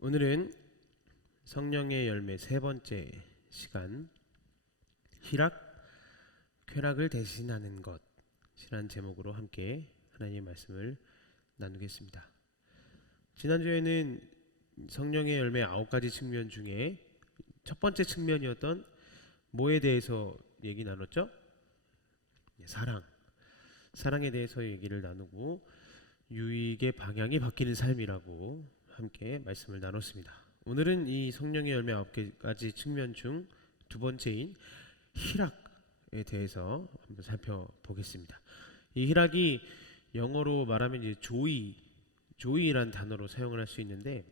오늘은 성령의 열매 세 번째 시간, 희락, 쾌락을 대신하는 것이란 제목으로 함께 하나님의 말씀을 나누겠습니다. 지난주에는 성령의 열매 9가지 측면 중에 첫 번째 측면이었던 뭐에 대해서 얘기 나눴죠? 사랑에 대해서 얘기를 나누고 유익의 방향이 바뀌는 삶이라고 함께 말씀을 나눴습니다. 오늘은 이 성령의 열매 9가지 측면 중 두 번째인 희락에 대해서 한번 살펴보겠습니다. 이 희락이 영어로 말하면 이제 조이란 단어로 사용을 할 수 있는데,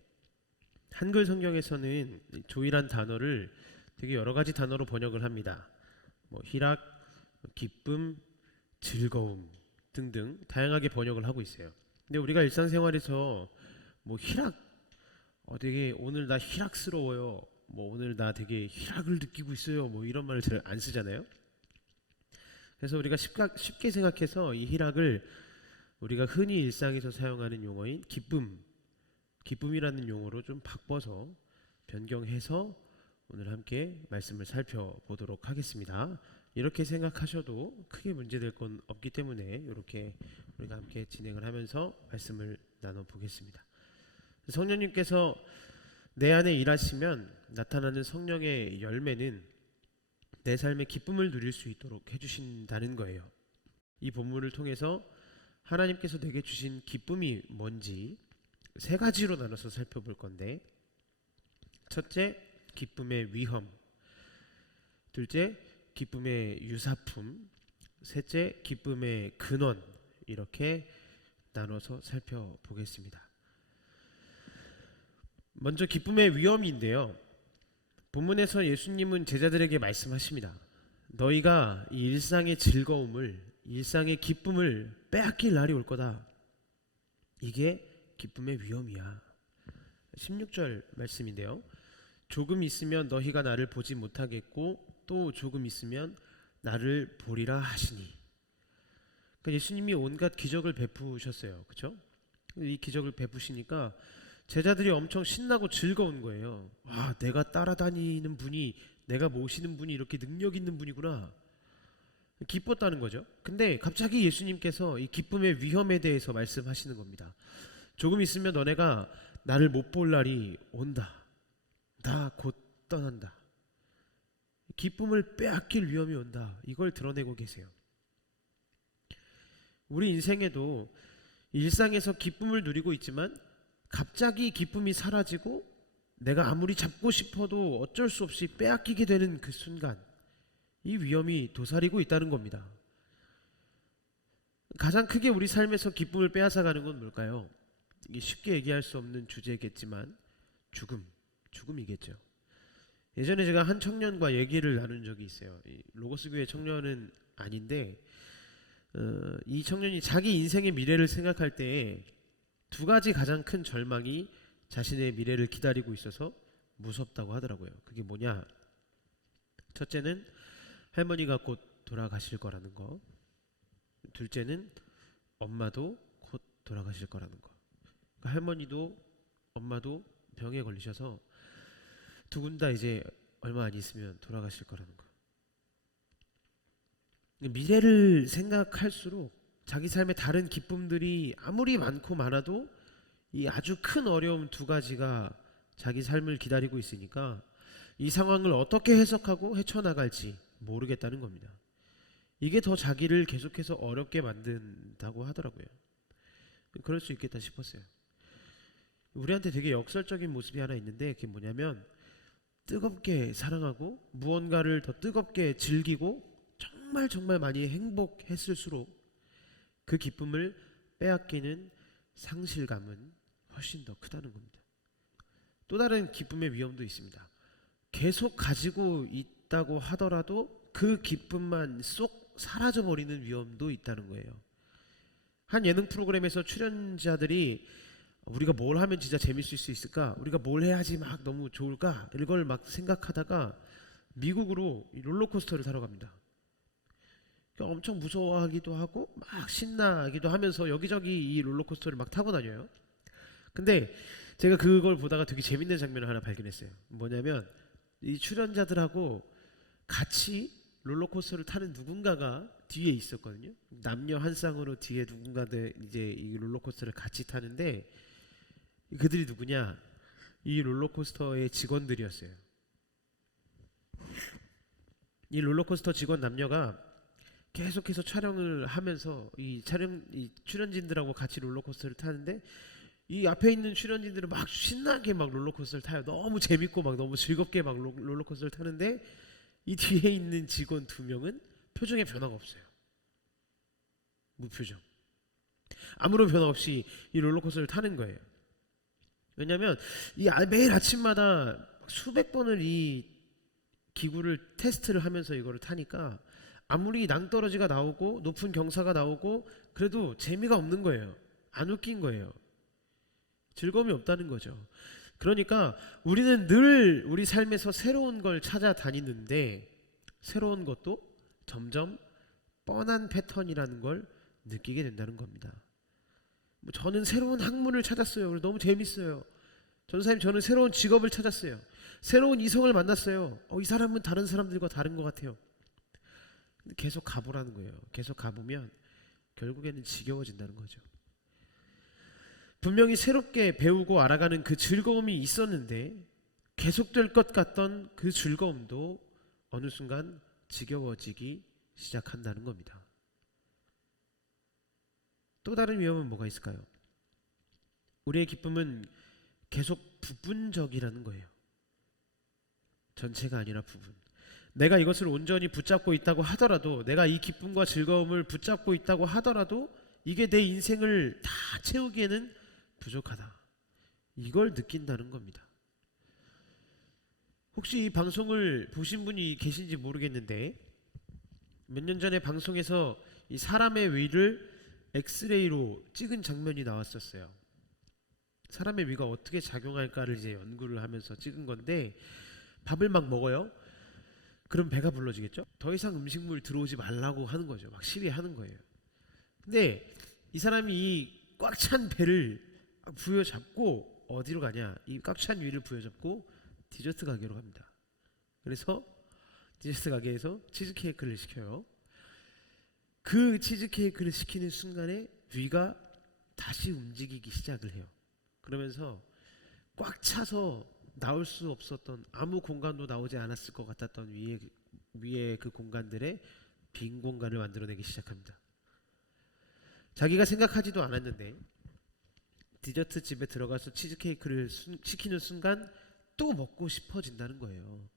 한글 성경에서는 조이란 단어를 되게 여러 가지 단어로 번역을 합니다. 희락, 기쁨, 즐거움 등등 다양하게 번역을 하고 있어요. 근데 우리가 일상생활에서 희락, 되게 오늘 나 희락스러워요, 오늘 나 되게 희락을 느끼고 있어요, 이런 말을 잘 안 쓰잖아요. 그래서 우리가 쉽게 생각해서 이 희락을 우리가 흔히 일상에서 사용하는 용어인 기쁨이라는 용어로 좀 바꿔서 변경해서 오늘 함께 말씀을 살펴보도록 하겠습니다. 이렇게 생각하셔도 크게 문제될 건 없기 때문에 이렇게 우리가 함께 진행을 하면서 말씀을 나눠보겠습니다. 성령님께서 내 안에 일하시면 나타나는 성령의 열매는 내 삶의 기쁨을 누릴 수 있도록 해주신다는 거예요. 이 본문을 통해서 하나님께서 내게 주신 기쁨이 뭔지 세 가지로 나눠서 살펴볼 건데, 첫째, 기쁨의 위험; 둘째, 기쁨의 유사품; 셋째, 기쁨의 근원. 이렇게 나눠서 살펴보겠습니다. 먼저 기쁨의 위험인데요, 본문에서 예수님은 제자들에게 말씀하십니다. 너희가 이 일상의 즐거움을, 일상의 기쁨을 빼앗길 날이 올 거다. 이게 기쁨의 위험이야. 16절 말씀인데요, 조금 있으면 너희가 나를 보지 못하겠고 또 조금 있으면 나를 보리라 하시니. 그러니까 예수님이 온갖 기적을 베푸셨어요. 그렇죠? 이 기적을 베푸시니까 제자들이 엄청 신나고 즐거운 거예요. 와, 내가 따라다니는 분이, 내가 모시는 분이 이렇게 능력 있는 분이구나. 기뻤다는 거죠. 근데 갑자기 예수님께서 이 기쁨의 위험에 대해서 말씀하시는 겁니다. 조금 있으면 너네가 나를 못 볼 날이 온다. 나 곧 떠난다. 기쁨을 빼앗길 위험이 온다. 이걸 드러내고 계세요. 우리 인생에도 일상에서 기쁨을 누리고 있지만 갑자기 기쁨이 사라지고 내가 아무리 잡고 싶어도 어쩔 수 없이 빼앗기게 되는 그 순간, 이 위험이 도사리고 있다는 겁니다. 가장 크게 우리 삶에서 기쁨을 빼앗아가는 건 뭘까요? 이게 쉽게 얘기할 수 없는 주제겠지만 죽음이겠죠. 예전에 제가 한 청년과 얘기를 나눈 적이 있어요. 로고스 교회 청년은 아닌데, 이 청년이 자기 인생의 미래를 생각할 때 두 가지 가장 큰 절망이 자신의 미래를 기다리고 있어서 무섭다고 하더라고요. 그게 뭐냐? 첫째는 할머니가 곧 돌아가실 거라는 거, 둘째는 엄마도 곧 돌아가실 거라는 거. 그러니까 할머니도 엄마도 병에 걸리셔서 두 분 다 이제 얼마 안 있으면 돌아가실 거라는 거. 미래를 생각할수록 자기 삶의 다른 기쁨들이 아무리 많고 많아도 이 아주 큰 어려움 두 가지가 자기 삶을 기다리고 있으니까 이 상황을 어떻게 해석하고 헤쳐나갈지 모르겠다는 겁니다. 이게 더 자기를 계속해서 어렵게 만든다고 하더라고요. 그럴 수 있겠다 싶었어요. 우리한테 되게 역설적인 모습이 하나 있는데, 그게 뭐냐면 뜨겁게 사랑하고 무언가를 더 뜨겁게 즐기고 정말 많이 행복했을수록 그 기쁨을 빼앗기는 상실감은 훨씬 더 크다는 겁니다. 또 다른 기쁨의 위험도 있습니다. 계속 가지고 있다고 하더라도 그 기쁨만 쏙 사라져버리는 위험도 있다는 거예요. 한 예능 프로그램에서 출연자들이 우리가 뭘 하면 진짜 재밌을 수 있을까? 우리가 뭘 해야지 막 너무 좋을까? 이걸 막 생각하다가 미국으로 롤러코스터를 타러 갑니다. 엄청 무서워하기도 하고 막 신나기도 하면서 여기저기 이 롤러코스터를 막 타고 다녀요. 근데 제가 그걸 보다가 되게 재밌는 장면을 하나 발견했어요. 뭐냐면 이 출연자들하고 같이 롤러코스터를 타는 누군가가 뒤에 있었거든요. 남녀 한 쌍으로 뒤에 누군가들 이제 이 롤러코스터를 같이 타는데 그들이 누구냐? 이 롤러코스터의 직원들이었어요. 이 롤러코스터 직원 남녀가 계속해서 촬영을 하면서 이 출연진들하고 같이 롤러코스터를 타는데 이 앞에 있는 출연진들은 막 신나게 막 롤러코스터를 타요. 너무 재밌고 막 너무 즐겁게 막 롤러코스터를 타는데 이 뒤에 있는 직원 두 명은 표정에 변화가 없어요. 무표정. 아무런 변화 없이 이 롤러코스터를 타는 거예요. 왜냐하면 매일 아침마다 수백 번을 이 기구를 테스트를 하면서 이거를 타니까 아무리 낭떠러지가 나오고 높은 경사가 나오고 그래도 재미가 없는 거예요. 안 웃긴 거예요. 즐거움이 없다는 거죠. 그러니까 우리는 늘 우리 삶에서 새로운 걸 찾아다니는데 새로운 것도 점점 뻔한 패턴이라는 걸 느끼게 된다는 겁니다. 저는 새로운 학문을 찾았어요. 너무 재밌어요. 전사님, 저는 새로운 직업을 찾았어요. 새로운 이성을 만났어요. 이 사람은 다른 사람들과 다른 것 같아요. 근데 계속 가보라는 거예요. 계속 가보면 결국에는 지겨워진다는 거죠. 분명히 새롭게 배우고 알아가는 그 즐거움이 있었는데 계속될 것 같던 그 즐거움도 어느 순간 지겨워지기 시작한다는 겁니다. 또 다른 위험은 뭐가 있을까요? 우리의 기쁨은 계속 부분적이라는 거예요. 전체가 아니라 부분. 내가 이것을 온전히 붙잡고 있다고 하더라도, 내가 이 기쁨과 즐거움을 붙잡고 있다고 하더라도 이게 내 인생을 다 채우기에는 부족하다. 이걸 느낀다는 겁니다. 혹시 이 방송을 보신 분이 계신지 모르겠는데 몇 년 전에 방송에서 이 사람의 위를 엑스레이로 찍은 장면이 나왔었어요. 사람의 위가 어떻게 작용할까를 이제 연구를 하면서 찍은 건데 밥을 막 먹어요. 그럼 배가 불러지겠죠? 더 이상 음식물 들어오지 말라고 하는 거죠. 막 시위하는 거예요. 근데 이 사람이 이 꽉 찬 배를 부여잡고 어디로 가냐? 이 꽉 찬 위를 부여잡고 디저트 가게로 갑니다. 그래서 디저트 가게에서 치즈케이크를 시켜요. 그 치즈케이크를 시키는 순간에 위가 다시 움직이기 시작을 해요. 그러면서 꽉 차서 나올 수 없었던, 아무 공간도 나오지 않았을 것 같았던 위에 그 공간들의 빈 공간을 만들어내기 시작합니다. 자기가 생각하지도 않았는데 디저트 집에 들어가서 치즈케이크를 시키는 순간 또 먹고 싶어진다는 거예요.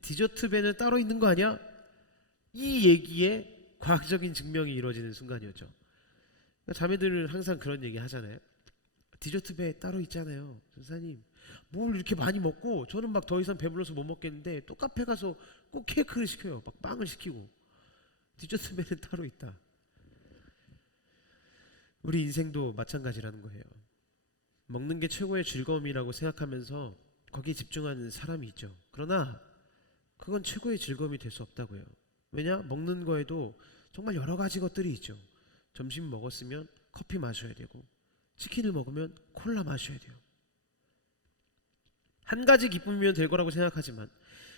디저트 배는 따로 있는 거 아니야? 이 얘기에 과학적인 증명이 이루어지는 순간이었죠. 그러니까 자매들은 항상 그런 얘기 하잖아요. 디저트 배 따로 있잖아요. 전사님, 뭘 이렇게 많이 먹고 저는 막 더 이상 배불러서 못 먹겠는데 또 카페 가서 꼭 케이크를 시켜요. 막 빵을 시키고. 디저트 배는 따로 있다. 우리 인생도 마찬가지라는 거예요. 먹는 게 최고의 즐거움이라고 생각하면서 거기에 집중하는 사람이 있죠. 그러나 그건 최고의 즐거움이 될 수 없다고요. 왜냐? 먹는 거에도 정말 여러 가지 것들이 있죠. 점심 먹었으면 커피 마셔야 되고, 치킨을 먹으면 콜라 마셔야 돼요. 한 가지 기쁨이면 될 거라고 생각하지만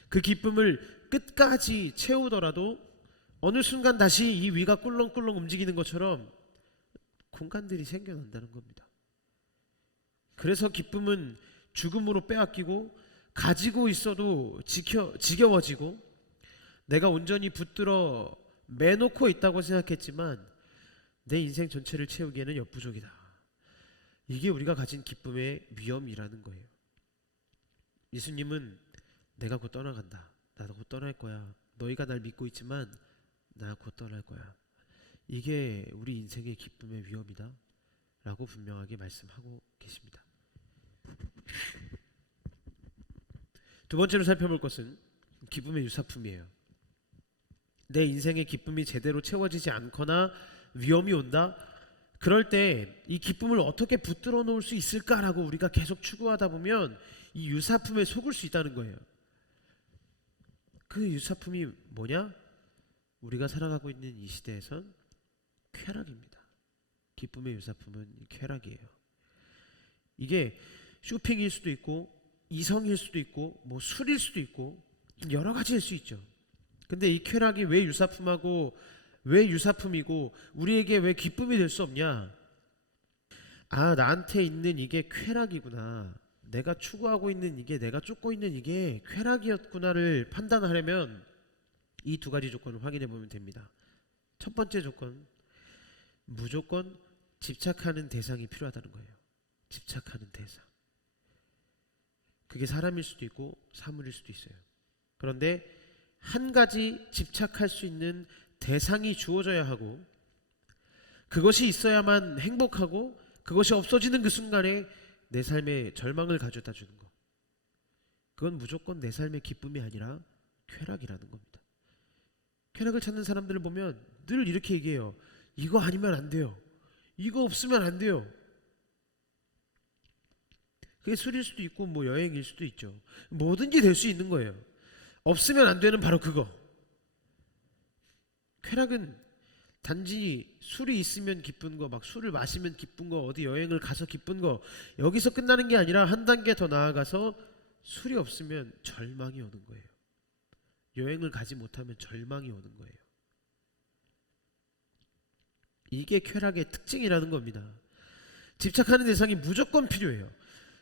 그 기쁨을 끝까지 채우더라도 어느 순간 다시 이 위가 꿀렁꿀렁 움직이는 것처럼 공간들이 생겨난다는 겁니다. 그래서 기쁨은 죽음으로 빼앗기고 가지고 있어도 지겨워지고 내가 온전히 붙들어 매놓고 있다고 생각했지만 내 인생 전체를 채우기에는 역부족이다. 이게 우리가 가진 기쁨의 위험이라는 거예요. 예수님은 내가 곧 떠나간다. 나도 곧 떠날 거야. 너희가 날 믿고 있지만 나 곧 떠날 거야. 이게 우리 인생의 기쁨의 위험이다 라고 분명하게 말씀하고 계십니다. 두 번째로 살펴볼 것은 기쁨의 유사품이에요. 내 인생의 기쁨이 제대로 채워지지 않거나 위험이 온다. 그럴 때 이 기쁨을 어떻게 붙들어 놓을 수 있을까라고 우리가 계속 추구하다 보면 이 유사품에 속을 수 있다는 거예요. 그 유사품이 뭐냐? 우리가 살아가고 있는 이 시대에선 쾌락입니다. 기쁨의 유사품은 쾌락이에요. 이게 쇼핑일 수도 있고 이성일 수도 있고 뭐 술일 수도 있고 여러 가지일 수 있죠. 근데 이 쾌락이 왜 유사품이고 우리에게 왜 기쁨이 될 수 없냐? 아, 나한테 있는 이게 쾌락이구나. 내가 추구하고 있는 이게, 내가 쫓고 있는 이게 쾌락이었구나를 판단하려면 이 두 가지 조건을 확인해 보면 됩니다. 첫 번째 조건, 무조건 집착하는 대상이 필요하다는 거예요. 집착하는 대상. 그게 사람일 수도 있고 사물일 수도 있어요. 그런데 한 가지 집착할 수 있는 대상이 주어져야 하고, 그것이 있어야만 행복하고, 그것이 없어지는 그 순간에 내 삶에 절망을 가져다 주는 것. 그건 무조건 내 삶의 기쁨이 아니라 쾌락이라는 겁니다. 쾌락을 찾는 사람들을 보면 늘 이렇게 얘기해요. 이거 아니면 안 돼요. 이거 없으면 안 돼요. 그게 술일 수도 있고 뭐 여행일 수도 있죠. 뭐든지 될 수 있는 거예요. 없으면 안 되는 바로 그거. 쾌락은 단지 술이 있으면 기쁜 거, 막 술을 마시면 기쁜 거, 어디 여행을 가서 기쁜 거, 여기서 끝나는 게 아니라 한 단계 더 나아가서 술이 없으면 절망이 오는 거예요. 여행을 가지 못하면 절망이 오는 거예요. 이게 쾌락의 특징이라는 겁니다. 집착하는 대상이 무조건 필요해요.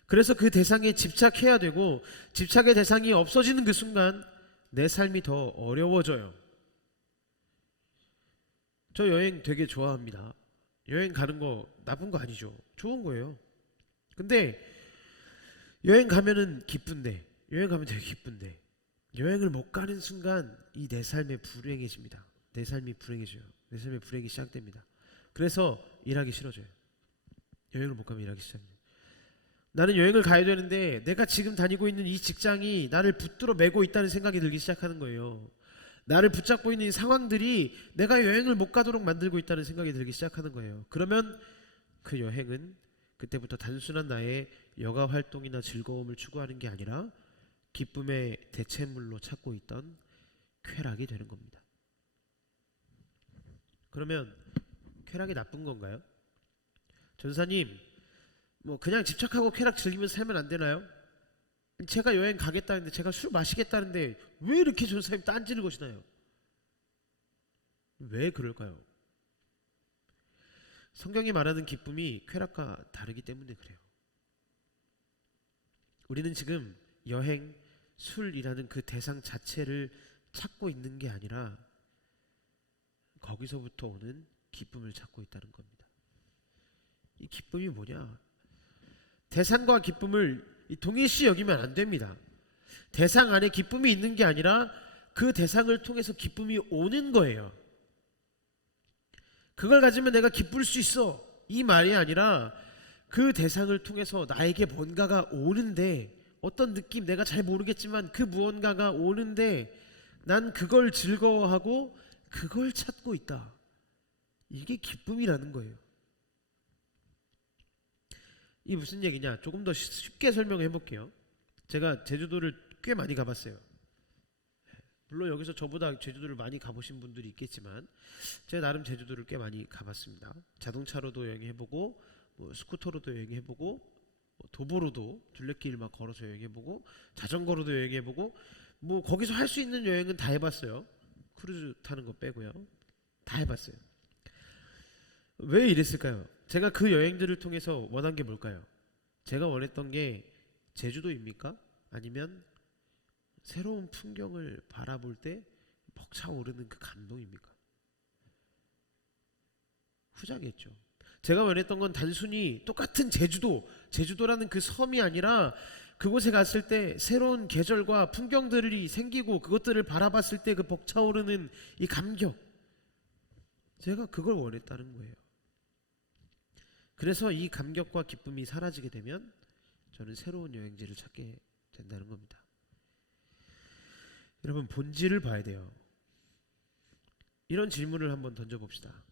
그래서 그 대상에 집착해야 되고, 집착의 대상이 없어지는 그 순간 내 삶이 더 어려워져요. 저 여행 되게 좋아합니다. 여행 가는 거 나쁜 거 아니죠. 좋은 거예요. 근데 여행 가면은 기쁜데, 여행 가면 되게 기쁜데, 여행을 못 가는 순간 이 내 삶이 불행해집니다. 내 삶이 불행해져요. 내 삶의 불행이 시작됩니다. 그래서 일하기 싫어져요. 여행을 못 가면 일하기 시작합니다. 나는 여행을 가야 되는데 내가 지금 다니고 있는 이 직장이 나를 붙들어 매고 있다는 생각이 들기 시작하는 거예요. 나를 붙잡고 있는 이 상황들이 내가 여행을 못 가도록 만들고 있다는 생각이 들기 시작하는 거예요. 그러면 그 여행은 그때부터 단순한 나의 여가 활동이나 즐거움을 추구하는 게 아니라 기쁨의 대체물로 찾고 있던 쾌락이 되는 겁니다. 그러면 쾌락이 나쁜 건가요? 전사님, 뭐 그냥 집착하고 쾌락 즐기면서 살면 안 되나요? 제가 여행 가겠다는데, 제가 술 마시겠다는데 왜 이렇게 전사님 딴지를 거시나요? 왜 그럴까요? 성경이 말하는 기쁨이 쾌락과 다르기 때문에 그래요. 우리는 지금 여행, 술이라는 그 대상 자체를 찾고 있는 게 아니라 거기서부터 오는 기쁨을 찾고 있다는 겁니다. 이 기쁨이 뭐냐? 대상과 기쁨을 동일시 여기면 안 됩니다. 대상 안에 기쁨이 있는 게 아니라 그 대상을 통해서 기쁨이 오는 거예요. 그걸 가지면 내가 기쁠 수 있어, 이 말이 아니라 그 대상을 통해서 나에게 뭔가가 오는데, 어떤 느낌 내가 잘 모르겠지만 그 무언가가 오는데 난 그걸 즐거워하고 그걸 찾고 있다. 이게 기쁨이라는 거예요. 이 무슨 얘기냐? 조금 더 쉽게 설명해 볼게요. 제가 제주도를 꽤 많이 가봤어요. 물론 여기서 저보다 제주도를 많이 가보신 분들이 있겠지만 제가 나름 제주도를 꽤 많이 가봤습니다. 자동차로도 여행해보고, 뭐 스쿠터로도 여행해보고, 뭐 도보로도 둘레길 막 걸어서 여행해보고, 자전거로도 여행해보고, 뭐 거기서 할 수 있는 여행은 다 해봤어요. 크루즈 타는 거 빼고요. 다 해봤어요. 왜 이랬을까요? 제가 그 여행들을 통해서 원한 게 뭘까요? 제가 원했던 게 제주도입니까? 아니면 새로운 풍경을 바라볼 때 벅차오르는 그 감동입니까? 후자겠죠. 제가 원했던 건 단순히 똑같은 제주도라는 그 섬이 아니라 그곳에 갔을 때 새로운 계절과 풍경들이 생기고 그것들을 바라봤을 때 그 벅차오르는 이 감격, 제가 그걸 원했다는 거예요. 그래서 이 감격과 기쁨이 사라지게 되면 저는 새로운 여행지를 찾게 된다는 겁니다. 여러분, 본질을 봐야 돼요. 이런 질문을 한번 던져봅시다.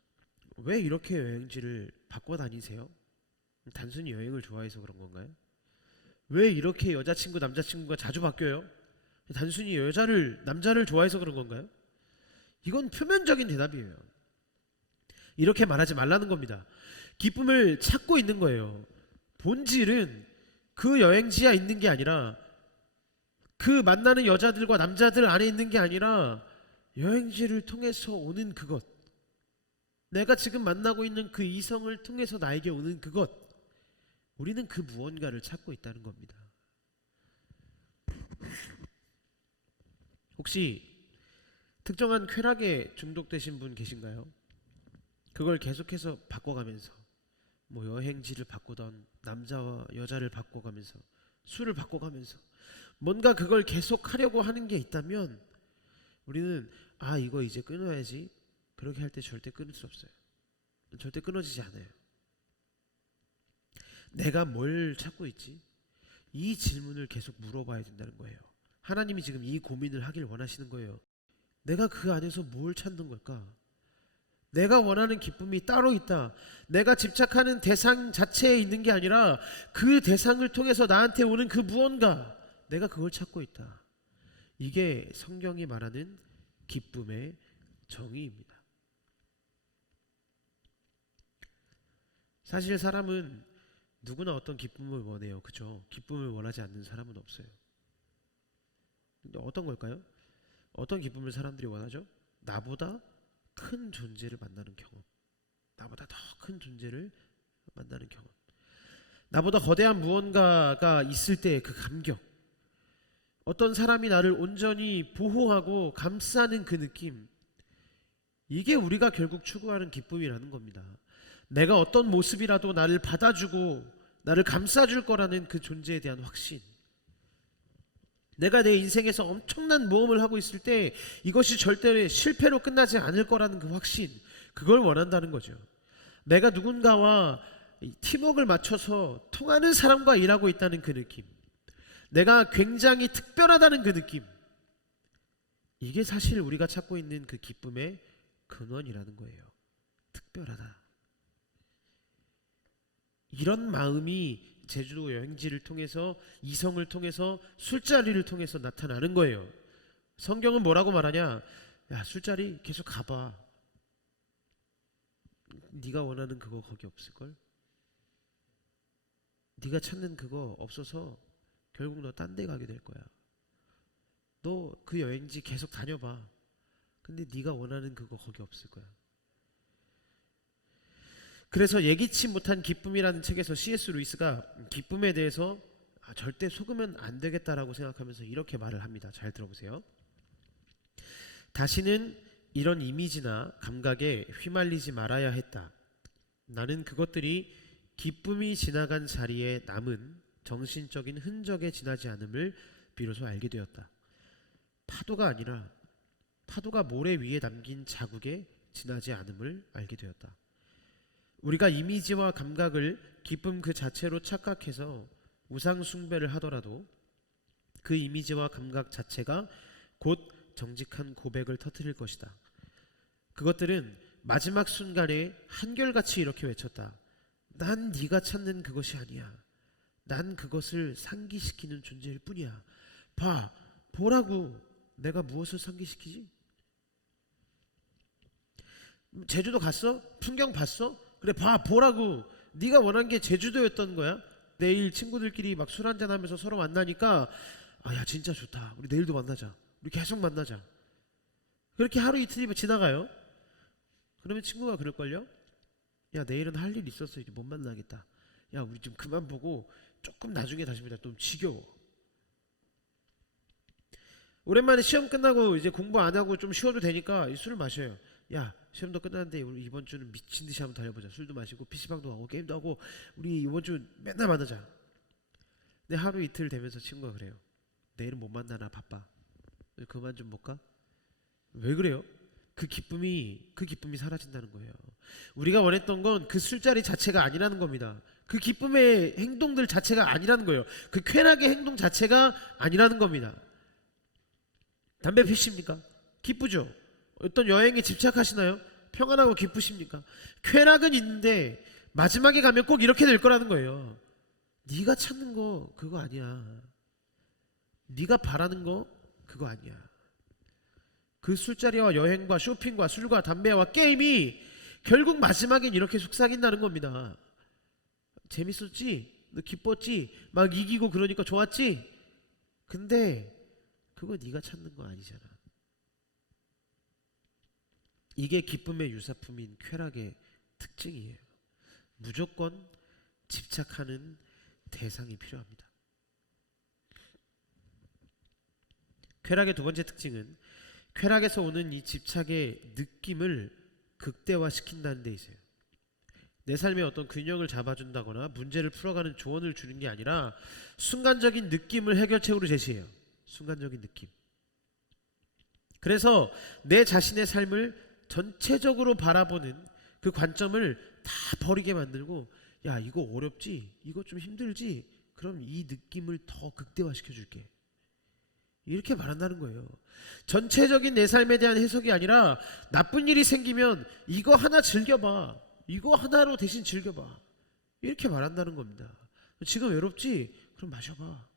왜 이렇게 여행지를 바꿔 다니세요? 단순히 여행을 좋아해서 그런 건가요? 왜 이렇게 여자친구, 남자친구가 자주 바뀌어요? 단순히 남자를 좋아해서 그런 건가요? 이건 표면적인 대답이에요. 이렇게 말하지 말라는 겁니다. 기쁨을 찾고 있는 거예요. 본질은 그 여행지에 있는 게 아니라 그 만나는 여자들과 남자들 안에 있는 게 아니라 여행지를 통해서 오는 그것, 내가 지금 만나고 있는 그 이성을 통해서 나에게 오는 그것, 우리는 그 무언가를 찾고 있다는 겁니다. 혹시 특정한 쾌락에 중독되신 분 계신가요? 그걸 계속해서 바꿔가면서 뭐 여행지를 바꾸던 남자와 여자를 바꿔가면서 술을 바꿔가면서 뭔가 그걸 계속 하려고 하는 게 있다면 우리는 이거 이제 끊어야지, 그렇게 할 때 절대 끊을 수 없어요. 절대 끊어지지 않아요. 내가 뭘 찾고 있지? 이 질문을 계속 물어봐야 된다는 거예요. 하나님이 지금 이 고민을 하길 원하시는 거예요. 내가 그 안에서 뭘 찾는 걸까? 내가 원하는 기쁨이 따로 있다. 내가 집착하는 대상 자체에 있는 게 아니라 그 대상을 통해서 나한테 오는 그 무언가, 내가 그걸 찾고 있다. 이게 성경이 말하는 기쁨의 정의입니다. 사실 사람은 누구나 어떤 기쁨을 원해요. 그렇죠? 기쁨을 원하지 않는 사람은 없어요. 근데 어떤 걸까요? 어떤 기쁨을 사람들이 원하죠? 나보다 큰 존재를 만나는 경험, 나보다 더 큰 존재를 만나는 경험, 나보다 거대한 무언가가 있을 때의 그 감격, 어떤 사람이 나를 온전히 보호하고 감싸는 그 느낌, 이게 우리가 결국 추구하는 기쁨이라는 겁니다. 내가 어떤 모습이라도 나를 받아주고 나를 감싸줄 거라는 그 존재에 대한 확신, 내가 내 인생에서 엄청난 모험을 하고 있을 때 이것이 절대 실패로 끝나지 않을 거라는 그 확신, 그걸 원한다는 거죠. 내가 누군가와 팀워크를 맞춰서 통하는 사람과 일하고 있다는 그 느낌, 내가 굉장히 특별하다는 그 느낌, 이게 사실 우리가 찾고 있는 그 기쁨의 근원이라는 거예요. 특별하다. 이런 마음이 제주도 여행지를 통해서, 이성을 통해서, 술자리를 통해서 나타나는 거예요. 성경은 뭐라고 말하냐? 야, 술자리 계속 가봐. 네가 원하는 그거 거기 없을걸? 네가 찾는 그거 없어서 결국 너 딴 데 가게 될 거야. 너 그 여행지 계속 다녀봐. 근데 네가 원하는 그거 거기 없을 거야. 그래서 예기치 못한 기쁨이라는 책에서 C.S. 루이스가 기쁨에 대해서 절대 속으면 안 되겠다라고 생각하면서 이렇게 말을 합니다. 잘 들어보세요. 다시는 이런 이미지나 감각에 휘말리지 말아야 했다. 나는 그것들이 기쁨이 지나간 자리에 남은 정신적인 흔적에 지나지 않음을 비로소 알게 되었다. 파도가 아니라 파도가 모래 위에 남긴 자국에 지나지 않음을 알게 되었다. 우리가 이미지와 감각을 기쁨 그 자체로 착각해서 우상 숭배를 하더라도 그 이미지와 감각 자체가 곧 정직한 고백을 터뜨릴 것이다. 그것들은 마지막 순간에 한결같이 이렇게 외쳤다. 난 네가 찾는 그것이 아니야. 난 그것을 상기시키는 존재일 뿐이야. 보라고. 내가 무엇을 상기시키지? 제주도 갔어? 풍경 봤어? 그래, 보라고. 네가 원한 게 제주도였던 거야. 내일 친구들끼리 막 술 한잔 하면서 서로 만나니까 야, 진짜 좋다. 우리 내일도 만나자. 우리 계속 만나자. 그렇게 하루 이틀이 지나가요. 그러면 친구가 그럴걸요? 야, 내일은 할 일 있어서 이제 못 만나겠다. 야, 우리 좀 그만 보고 조금 나중에 다시 보자. 좀 지겨워. 오랜만에 시험 끝나고 이제 공부 안 하고 좀 쉬어도 되니까 술을 마셔요. 야, 시험도 끝났는데 우리 이번 주는 미친 듯이 한번 달려보자. 술도 마시고 PC방도 가고 게임도 하고 우리 이번 주 맨날 만나자. 근데 하루 이틀 되면서 친구가 그래요. 내일은 못 만나나 바빠. 그만 좀 볼까? 왜 그래요? 그 기쁨이 사라진다는 거예요. 우리가 원했던 건 그 술자리 자체가 아니라는 겁니다. 그 기쁨의 행동들 자체가 아니라는 거예요. 그 쾌락의 행동 자체가 아니라는 겁니다. 담배 피십니까? 기쁘죠? 어떤 여행에 집착하시나요? 평안하고 기쁘십니까? 쾌락은 있는데 마지막에 가면 꼭 이렇게 될 거라는 거예요. 네가 찾는 거 그거 아니야. 네가 바라는 거 그거 아니야. 그 술자리와 여행과 쇼핑과 술과 담배와 게임이 결국 마지막엔 이렇게 속삭인다는 겁니다. 재밌었지? 너 기뻤지? 막 이기고 그러니까 좋았지? 근데 그거 네가 찾는 거 아니잖아. 이게 기쁨의 유사품인 쾌락의 특징이에요. 무조건 집착하는 대상이 필요합니다. 쾌락의 두 번째 특징은 쾌락에서 오는 이 집착의 느낌을 극대화시킨다는 데 있어요. 내 삶에 어떤 균형을 잡아준다거나 문제를 풀어가는 조언을 주는 게 아니라 순간적인 느낌을 해결책으로 제시해요. 순간적인 느낌. 그래서 내 자신의 삶을 전체적으로 바라보는 그 관점을 다 버리게 만들고, 야 이거 어렵지? 이거 좀 힘들지? 그럼 이 느낌을 더 극대화시켜 줄게. 이렇게 말한다는 거예요. 전체적인 내 삶에 대한 해석이 아니라 나쁜 일이 생기면 이거 하나 즐겨봐. 이거 하나로 대신 즐겨봐. 이렇게 말한다는 겁니다. 지금 외롭지? 그럼 마셔봐.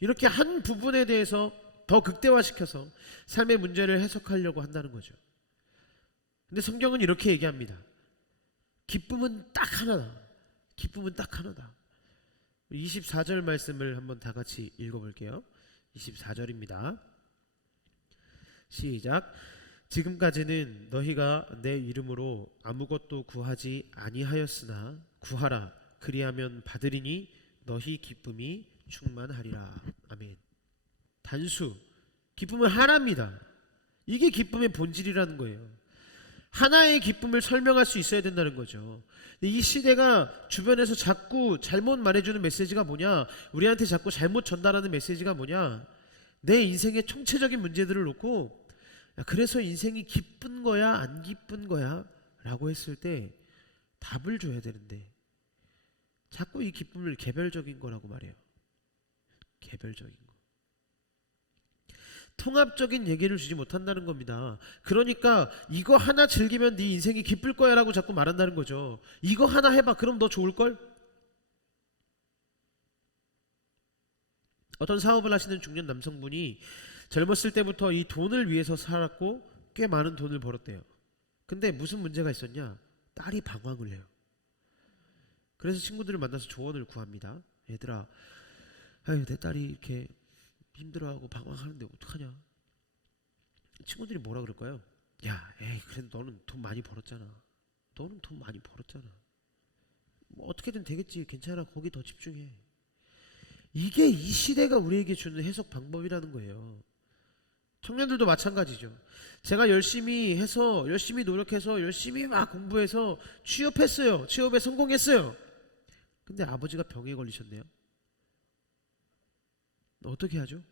이렇게 한 부분에 대해서 더 극대화시켜서 삶의 문제를 해석하려고 한다는 거죠. 근데 성경은 이렇게 얘기합니다. 기쁨은 딱 하나다. 기쁨은 딱 하나다. 24절 말씀을 한번 다 같이 읽어볼게요. 24절입니다. 시작. 지금까지는 너희가 내 이름으로 아무것도 구하지 아니하였으나 구하라. 그리하면 받으리니 너희 기쁨이 충만하리라. 아멘. 단수. 기쁨은 하나입니다. 이게 기쁨의 본질이라는 거예요. 하나의 기쁨을 설명할 수 있어야 된다는 거죠. 근데 이 시대가 주변에서 자꾸 잘못 말해주는 메시지가 뭐냐, 우리한테 자꾸 잘못 전달하는 메시지가 뭐냐, 내 인생의 총체적인 문제들을 놓고 야, 그래서 인생이 기쁜 거야 안 기쁜 거야 라고 했을 때 답을 줘야 되는데 자꾸 이 기쁨을 개별적인 거라고 말해요. 개별적인 거. 통합적인 얘기를 주지 못한다는 겁니다. 그러니까 이거 하나 즐기면 네 인생이 기쁠 거야 라고 자꾸 말한다는 거죠. 이거 하나 해봐. 그럼 너 좋을걸? 어떤 사업을 하시는 중년 남성분이 젊었을 때부터 이 돈을 위해서 살았고 꽤 많은 돈을 벌었대요. 근데 무슨 문제가 있었냐? 딸이 방황을 해요. 그래서 친구들을 만나서 조언을 구합니다. 얘들아, 아유 내 딸이 이렇게 힘들어하고 방황하는데 어떡하냐? 친구들이 뭐라 그럴까요? 야, 에이 그래도 너는 돈 많이 벌었잖아. 너는 돈 많이 벌었잖아. 뭐 어떻게든 되겠지. 괜찮아. 거기 더 집중해. 이게 이 시대가 우리에게 주는 해석 방법이라는 거예요. 청년들도 마찬가지죠. 제가 열심히 해서 열심히 노력해서 열심히 막 공부해서 취업했어요. 취업에 성공했어요. 근데 아버지가 병에 걸리셨네요. 어떻게 하죠?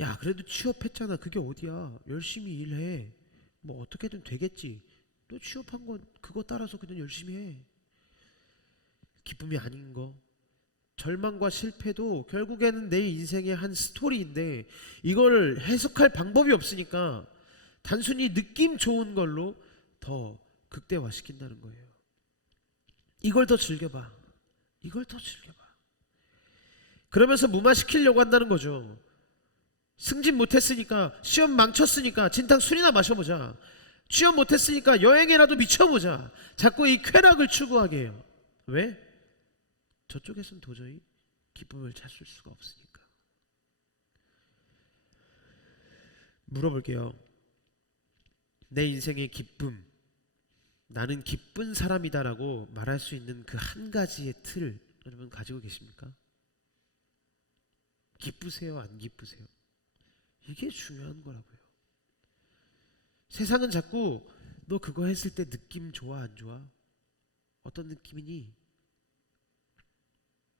야 그래도 취업했잖아. 그게 어디야. 열심히 일해. 뭐 어떻게든 되겠지. 또 취업한 건 그거 따라서 그냥 열심히 해. 기쁨이 아닌 거. 절망과 실패도 결국에는 내 인생의 한 스토리인데 이걸 해석할 방법이 없으니까 단순히 느낌 좋은 걸로 더 극대화시킨다는 거예요. 이걸 더 즐겨봐. 이걸 더 즐겨봐. 그러면서 무마시키려고 한다는 거죠. 승진 못했으니까, 시험 망쳤으니까 진탕 술이나 마셔보자. 취업 못했으니까 여행이라도 미쳐보자. 자꾸 이 쾌락을 추구하게 해요. 왜? 저쪽에선 도저히 기쁨을 찾을 수가 없으니까. 물어볼게요. 내 인생의 기쁨, 나는 기쁜 사람이다라고 말할 수 있는 그 한 가지의 틀 여러분 가지고 계십니까? 기쁘세요? 안 기쁘세요? 이게 중요한 거라고요. 세상은 자꾸 너 그거 했을 때 느낌 좋아 안 좋아? 어떤 느낌이니?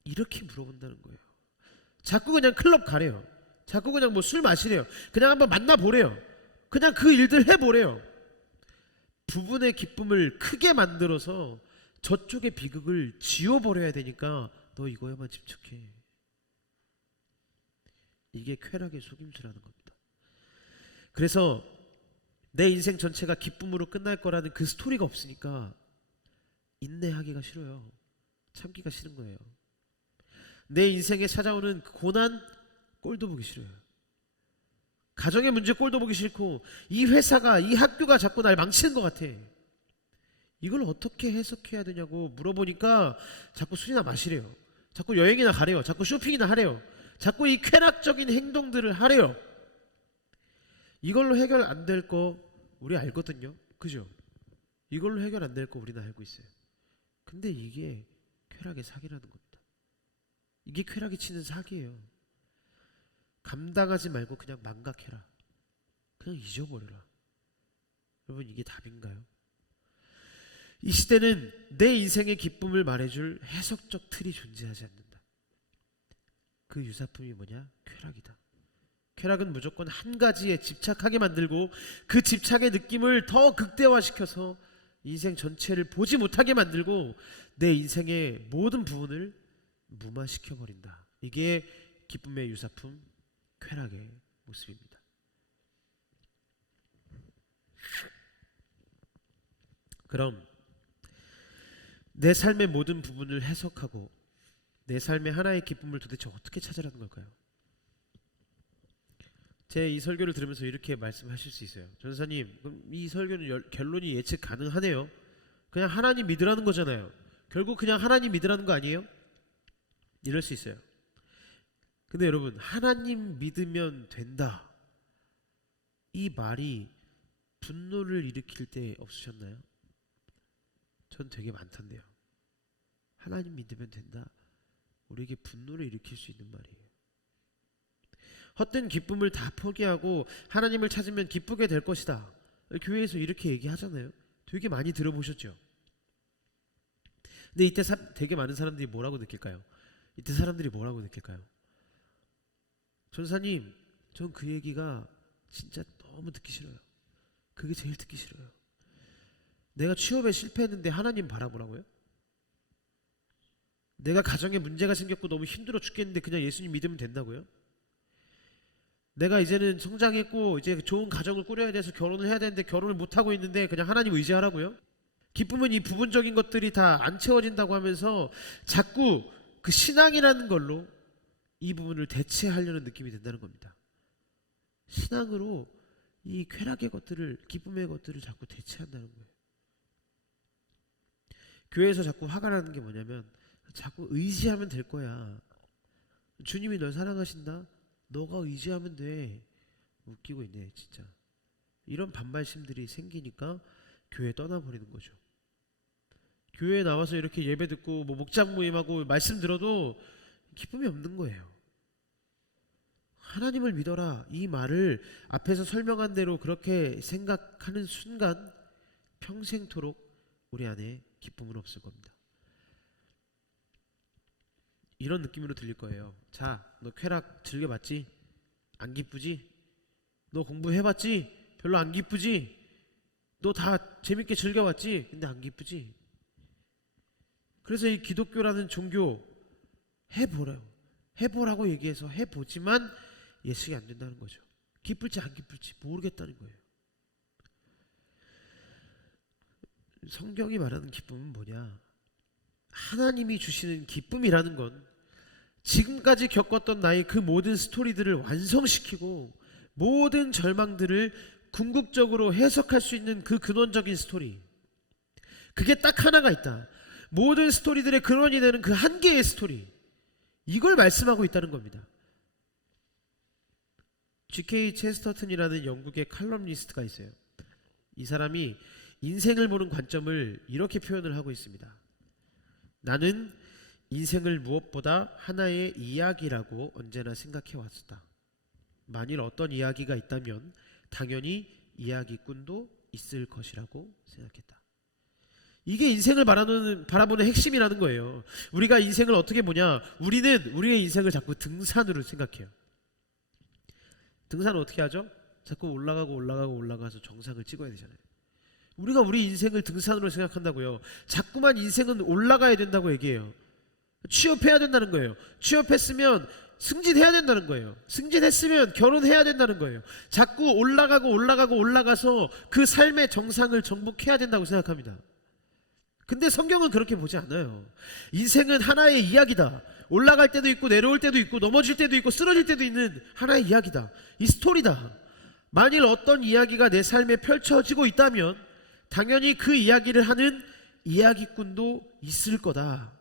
이렇게 물어본다는 거예요. 자꾸 그냥 클럽 가래요. 자꾸 그냥 뭐 술 마시래요. 그냥 한번 만나보래요. 그냥 그 일들 해보래요. 부분의 기쁨을 크게 만들어서 저쪽의 비극을 지워버려야 되니까 너 이거에만 집착해. 이게 쾌락의 속임수라는 겁니다. 그래서 내 인생 전체가 기쁨으로 끝날 거라는 그 스토리가 없으니까 인내하기가 싫어요. 참기가 싫은 거예요. 내 인생에 찾아오는 고난 꼴도 보기 싫어요. 가정의 문제 꼴도 보기 싫고 이 회사가 이 학교가 자꾸 날 망치는 것 같아. 이걸 어떻게 해석해야 되냐고 물어보니까 자꾸 술이나 마시래요. 자꾸 여행이나 가래요. 자꾸 쇼핑이나 하래요. 자꾸 이 쾌락적인 행동들을 하래요. 이걸로 해결 안 될 거 우리 알거든요. 그죠? 이걸로 해결 안 될 거 우리는 알고 있어요. 근데 이게 쾌락의 사기라는 겁니다. 이게 쾌락이 치는 사기예요. 감당하지 말고 그냥 망각해라. 그냥 잊어버려라. 여러분, 이게 답인가요? 이 시대는 내 인생의 기쁨을 말해줄 해석적 틀이 존재하지 않는다. 그 유사품이 뭐냐? 쾌락이다. 쾌락은 무조건 한 가지에 집착하게 만들고 그 집착의 느낌을 더 극대화시켜서 인생 전체를 보지 못하게 만들고 내 인생의 모든 부분을 무마시켜버린다. 이게 기쁨의 유사품, 쾌락의 모습입니다. 그럼 내 삶의 모든 부분을 해석하고 내 삶의 하나의 기쁨을 도대체 어떻게 찾으라는 걸까요? 제 이 설교를 들으면서 이렇게 말씀하실 수 있어요. 전사님, 그럼 이 설교는 결론이 예측 가능하네요. 그냥 하나님 믿으라는 거잖아요. 결국 그냥 하나님 믿으라는 거 아니에요? 이럴 수 있어요. 근데 여러분, 하나님 믿으면 된다, 이 말이 분노를 일으킬 때 없으셨나요? 전 되게 많던데요. 하나님 믿으면 된다, 우리에게 분노를 일으킬 수 있는 말이에요. 헛된 기쁨을 다 포기하고 하나님을 찾으면 기쁘게 될 것이다. 교회에서 이렇게 얘기하잖아요. 되게 많이 들어보셨죠? 근데 이때 되게 많은 사람들이 뭐라고 느낄까요? 이때 사람들이 뭐라고 느낄까요? 전사님, 전 그 얘기가 진짜 너무 듣기 싫어요. 그게 제일 듣기 싫어요. 내가 취업에 실패했는데 하나님 바라보라고요? 내가 가정에 문제가 생겼고 너무 힘들어 죽겠는데 그냥 예수님 믿으면 된다고요? 내가 이제는 성장했고 이제 좋은 가정을 꾸려야 돼서 결혼을 해야 되는데 결혼을 못하고 있는데 그냥 하나님 의지하라고요? 기쁨은 이 부분적인 것들이 다 안 채워진다고 하면서 자꾸 그 신앙이라는 걸로 이 부분을 대체하려는 느낌이 든다는 겁니다. 신앙으로 이 쾌락의 것들을, 기쁨의 것들을 자꾸 대체한다는 거예요. 교회에서 자꾸 화가 나는 게 뭐냐면 자꾸 의지하면 될 거야. 주님이 널 사랑하신다. 너가 의지하면 돼. 웃기고 있네 진짜. 이런 반발심들이 생기니까 교회 떠나버리는 거죠. 교회에 나와서 이렇게 예배 듣고 뭐 목장 모임하고 말씀 들어도 기쁨이 없는 거예요. 하나님을 믿어라, 이 말을 앞에서 설명한 대로 그렇게 생각하는 순간 평생토록 우리 안에 기쁨은 없을 겁니다. 이런 느낌으로 들릴 거예요. 자, 너 쾌락 즐겨봤지? 안 기쁘지? 너 공부해봤지? 별로 안 기쁘지? 너 다 재밌게 즐겨봤지? 근데 안 기쁘지? 그래서 이 기독교라는 종교 해보라고 얘기해서 해보지만 예측이 안 된다는 거죠. 기쁠지 안 기쁠지 모르겠다는 거예요. 성경이 말하는 기쁨은 뭐냐? 하나님이 주시는 기쁨이라는 건 지금까지 겪었던 나의 그 모든 스토리들을 완성시키고 모든 절망들을 궁극적으로 해석할 수 있는 그 근원적인 스토리, 그게 딱 하나가 있다. 모든 스토리들의 근원이 되는 그 한 개의 스토리, 이걸 말씀하고 있다는 겁니다. G.K. 체스터턴이라는 영국의 칼럼니스트가 있어요. 이 사람이 인생을 보는 관점을 이렇게 표현을 하고 있습니다. 나는 인생을 무엇보다 하나의 이야기라고 언제나 생각해 왔다. 만일 어떤 이야기가 있다면 당연히 이야기꾼도 있을 것이라고 생각했다. 이게 인생을 바라보는 핵심이라는 거예요. 우리가 인생을 어떻게 보냐? 우리는 우리의 인생을 자꾸 등산으로 생각해요. 등산은 어떻게 하죠? 자꾸 올라가서 정상을 찍어야 되잖아요. 우리가 우리 인생을 등산으로 생각한다고요. 자꾸만 인생은 올라가야 된다고 얘기해요. 취업해야 된다는 거예요. 취업했으면 승진해야 된다는 거예요. 승진했으면 결혼해야 된다는 거예요. 자꾸 올라가서 그 삶의 정상을 정복해야 된다고 생각합니다. 근데 성경은 그렇게 보지 않아요. 인생은 하나의 이야기다. 올라갈 때도 있고 내려올 때도 있고 넘어질 때도 있고 쓰러질 때도 있는 하나의 이야기다. 이 스토리다. 만일 어떤 이야기가 내 삶에 펼쳐지고 있다면 당연히 그 이야기를 하는 이야기꾼도 있을 거다.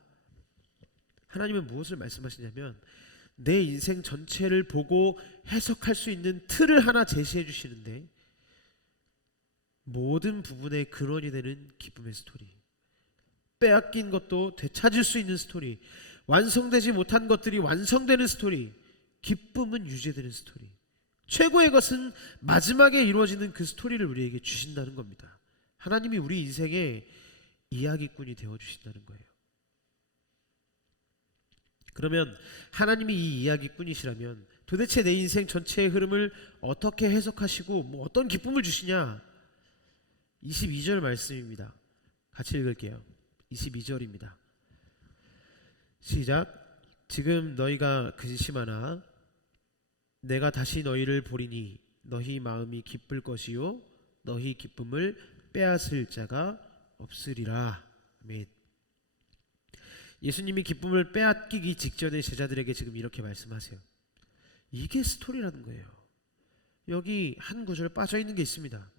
하나님은 무엇을 말씀하시냐면 내 인생 전체를 보고 해석할 수 있는 틀을 하나 제시해 주시는데, 모든 부분의 근원이 되는 기쁨의 스토리, 빼앗긴 것도 되찾을 수 있는 스토리, 완성되지 못한 것들이 완성되는 스토리, 기쁨은 유지되는 스토리, 최고의 것은 마지막에 이루어지는 그 스토리를 우리에게 주신다는 겁니다. 하나님이 우리 인생의 이야기꾼이 되어주신다는 거예요. 그러면 하나님이 이 이야기꾼이시라면 도대체 내 인생 전체의 흐름을 어떻게 해석하시고 어떤 기쁨을 주시냐? 22절 말씀입니다. 같이 읽을게요. 22절입니다. 시작. 지금 너희가 근심하나 내가 다시 너희를 보리니 너희 마음이 기쁠 것이요 너희 기쁨을 빼앗을 자가 없으리라. 아멘. 예수님이 기쁨을 빼앗기기 직전에 제자들에게 지금 이렇게 말씀하세요. 이게 스토리라는 거예요. 여기 한 구절 빠져 있는 게 있습니다.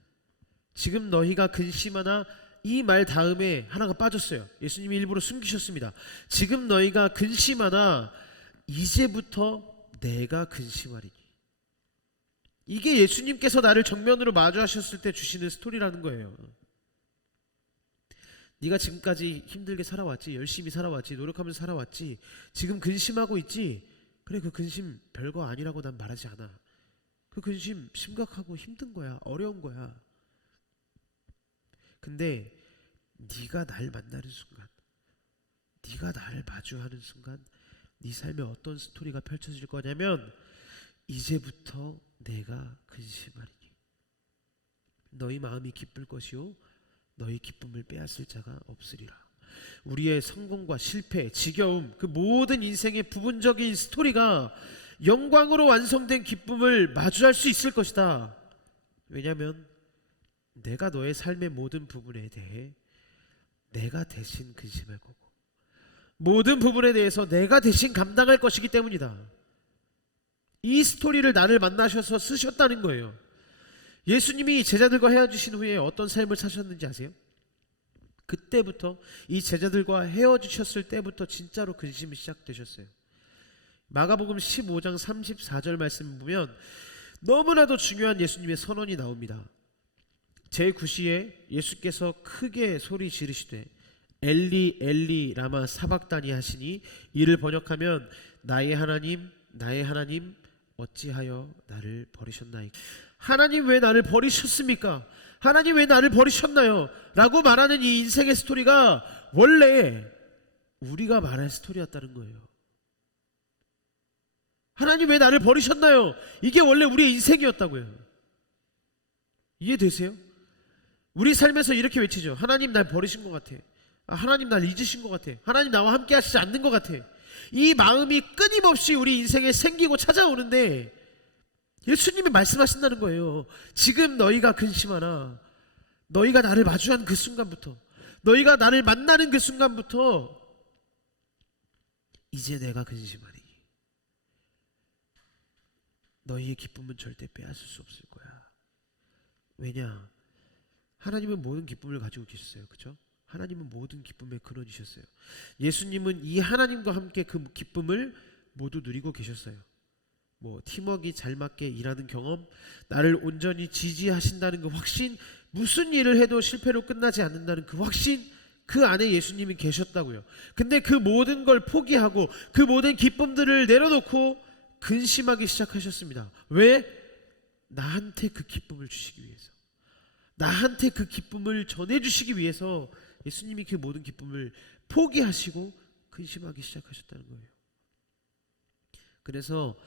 지금 너희가 근심하나, 이 말 다음에 하나가 빠졌어요. 예수님이 일부러 숨기셨습니다. 지금 너희가 근심하나 이제부터 내가 근심하리니. 이게 예수님께서 나를 정면으로 마주하셨을 때 주시는 스토리라는 거예요. 네가 지금까지 힘들게 살아왔지, 열심히 살아왔지, 노력하면서 살아왔지, 지금 근심하고 있지. 그래, 그 근심 별거 아니라고 난 말하지 않아. 그 근심 심각하고 힘든 거야, 어려운 거야. 근데 네가 날 만나는 순간, 네가 나를 마주하는 순간 네 삶에 어떤 스토리가 펼쳐질 거냐면, 이제부터 내가 근심하리니 너희 마음이 기쁠 것이요 너희 기쁨을 빼앗을 자가 없으리라. 우리의 성공과 실패, 지겨움, 그 모든 인생의 부분적인 스토리가 영광으로 완성된 기쁨을 마주할 수 있을 것이다. 왜냐하면 내가 너의 삶의 모든 부분에 대해 내가 대신 근심할 거고, 모든 부분에 대해서 내가 대신 감당할 것이기 때문이다. 이 스토리를 나를 만나셔서 쓰셨다는 거예요. 예수님이 제자들과 헤어지신 후에 어떤 삶을 사셨는지 아세요? 그때부터, 이 제자들과 헤어지셨을 때부터 진짜로 근심이 시작되셨어요. 마가복음 15장 34절 말씀 보면 너무나도 중요한 예수님의 선언이 나옵니다. 제9시에 예수께서 크게 소리 지르시되 엘리 엘리 라마 사박다니 하시니, 이를 번역하면 나의 하나님 나의 하나님 어찌하여 나를 버리셨나이까. 하나님 왜 나를 버리셨습니까? 하나님 왜 나를 버리셨나요? 라고 말하는 이 인생의 스토리가 원래 우리가 말할 스토리였다는 거예요. 하나님 왜 나를 버리셨나요? 이게 원래 우리의 인생이었다고요. 이해되세요? 우리 삶에서 이렇게 외치죠. 하나님 날 버리신 것 같아. 하나님 날 잊으신 것 같아. 하나님 나와 함께 하시지 않는 것 같아. 이 마음이 끊임없이 우리 인생에 생기고 찾아오는데, 예수님이 말씀하신다는 거예요. 지금 너희가 근심하나, 너희가 나를 마주한 그 순간부터, 너희가 나를 만나는 그 순간부터 이제 내가 근심하리. 너희의 기쁨은 절대 빼앗을 수 없을 거야. 왜냐? 하나님은 모든 기쁨을 가지고 계셨어요. 그렇죠? 하나님은 모든 기쁨의 근원이셨어요. 예수님은 이 하나님과 함께 그 기쁨을 모두 누리고 계셨어요. 팀워크가 잘 맞게 일하는 경험, 나를 온전히 지지하신다는 그 확신, 무슨 일을 해도 실패로 끝나지 않는다는 그 확신, 그 안에 예수님이 계셨다고요. 근데 그 모든 걸 포기하고 그 모든 기쁨들을 내려놓고 근심하기 시작하셨습니다. 왜? 나한테 그 기쁨을 주시기 위해서, 나한테 그 기쁨을 전해주시기 위해서 예수님이 그 모든 기쁨을 포기하시고 근심하기 시작하셨다는 거예요. 그래서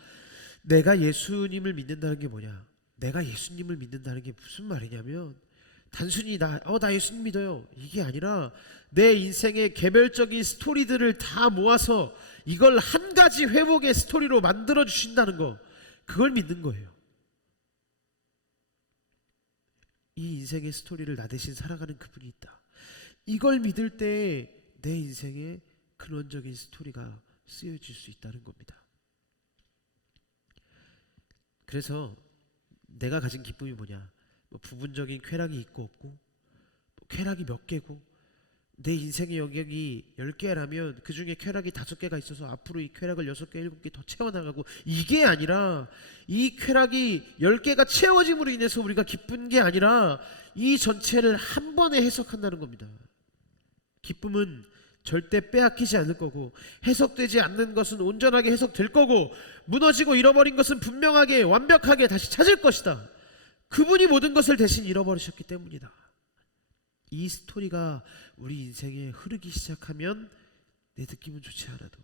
내가 예수님을 믿는다는 게 뭐냐? 내가 예수님을 믿는다는 게 무슨 말이냐면, 단순히 나 예수님 믿어요, 이게 아니라 내 인생의 개별적인 스토리들을 다 모아서 이걸 한 가지 회복의 스토리로 만들어 주신다는 거, 그걸 믿는 거예요. 이 인생의 스토리를 나 대신 살아가는 그분이 있다. 이걸 믿을 때 내 인생의 근원적인 스토리가 쓰여질 수 있다는 겁니다. 그래서 내가 가진 기쁨이 뭐냐? 부분적인 쾌락이 있고 없고, 쾌락이 몇 개고, 내 인생의 영역이 10개라면 그 중에 쾌락이 5개가 있어서 앞으로 이 쾌락을 6개, 7개 더 채워나가고, 이게 아니라 이 쾌락이 10개가 채워짐으로 인해서 우리가 기쁜 게 아니라 이 전체를 한 번에 해석한다는 겁니다. 기쁨은 절대 빼앗기지 않을 거고, 해석되지 않는 것은 온전하게 해석될 거고, 무너지고 잃어버린 것은 분명하게 완벽하게 다시 찾을 것이다. 그분이 모든 것을 대신 잃어버리셨기 때문이다. 이 스토리가 우리 인생에 흐르기 시작하면 내 느낌은 좋지 않아도,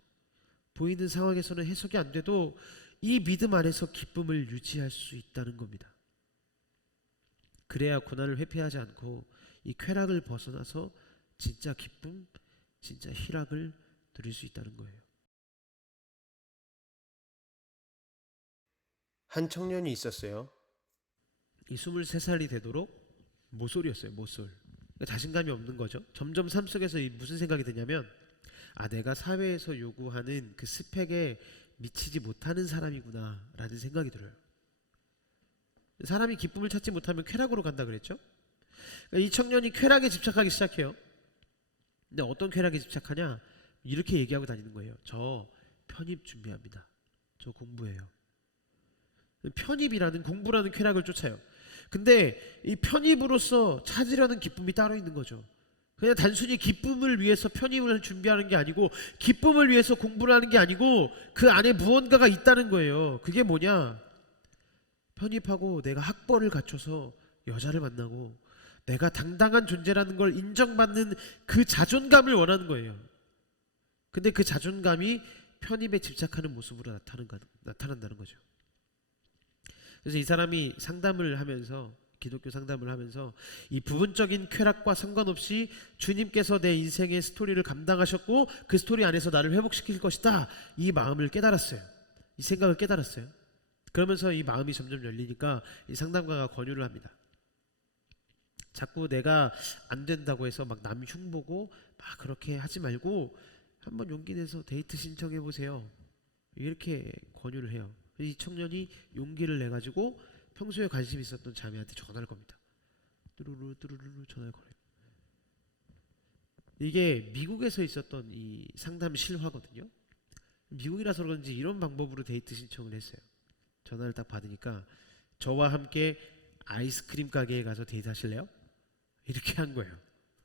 보이는 상황에서는 해석이 안 돼도 이 믿음 안에서 기쁨을 유지할 수 있다는 겁니다. 그래야 고난을 회피하지 않고 이 쾌락을 벗어나서 진짜 기쁨, 진짜 희락을 누릴 수 있다는 거예요. 한 청년이 있었어요. 이 23살이 되도록 모쏠이었어요. 모쏠. 그러니까 자신감이 없는 거죠. 점점 삶 속에서 무슨 생각이 드냐면, 내가 사회에서 요구하는 그 스펙에 미치지 못하는 사람이구나 라는 생각이 들어요. 사람이 기쁨을 찾지 못하면 쾌락으로 간다 그랬죠. 그러니까 이 청년이 쾌락에 집착하기 시작해요. 근데 어떤 쾌락에 집착하냐, 이렇게 얘기하고 다니는 거예요. 저 편입 준비합니다. 저 공부해요. 편입이라는, 공부라는 쾌락을 쫓아요. 근데 이 편입으로서 찾으려는 기쁨이 따로 있는 거죠. 그냥 단순히 기쁨을 위해서 편입을 준비하는 게 아니고, 기쁨을 위해서 공부를 하는 게 아니고, 그 안에 무언가가 있다는 거예요. 그게 뭐냐, 편입하고 내가 학벌을 갖춰서 여자를 만나고 내가 당당한 존재라는 걸 인정받는 그 자존감을 원하는 거예요. 근데 그 자존감이 편입에 집착하는 모습으로 나타난다는 거죠. 그래서 이 사람이 상담을 하면서, 기독교 상담을 하면서, 이 부분적인 쾌락과 상관없이 주님께서 내 인생의 스토리를 감당하셨고 그 스토리 안에서 나를 회복시킬 것이다, 이 마음을 깨달았어요. 이 생각을 깨달았어요. 그러면서 이 마음이 점점 열리니까 이 상담가가 권유를 합니다. 자꾸 내가 안 된다고 해서 막 남 흉보고 막 그렇게 하지 말고 한번 용기 내서 데이트 신청해 보세요, 이렇게 권유를 해요. 이 청년이 용기를 내 가지고 평소에 관심 있었던 자매한테 전화를 겁니다. 뚜루루 뚜루루 전화를 걸어요. 이게 미국에서 있었던 이 상담 실화거든요. 미국이라서 그런지 이런 방법으로 데이트 신청을 했어요. 전화를 딱 받으니까, 저와 함께 아이스크림 가게에 가서 데이트 하실래요? 이렇게 한 거예요.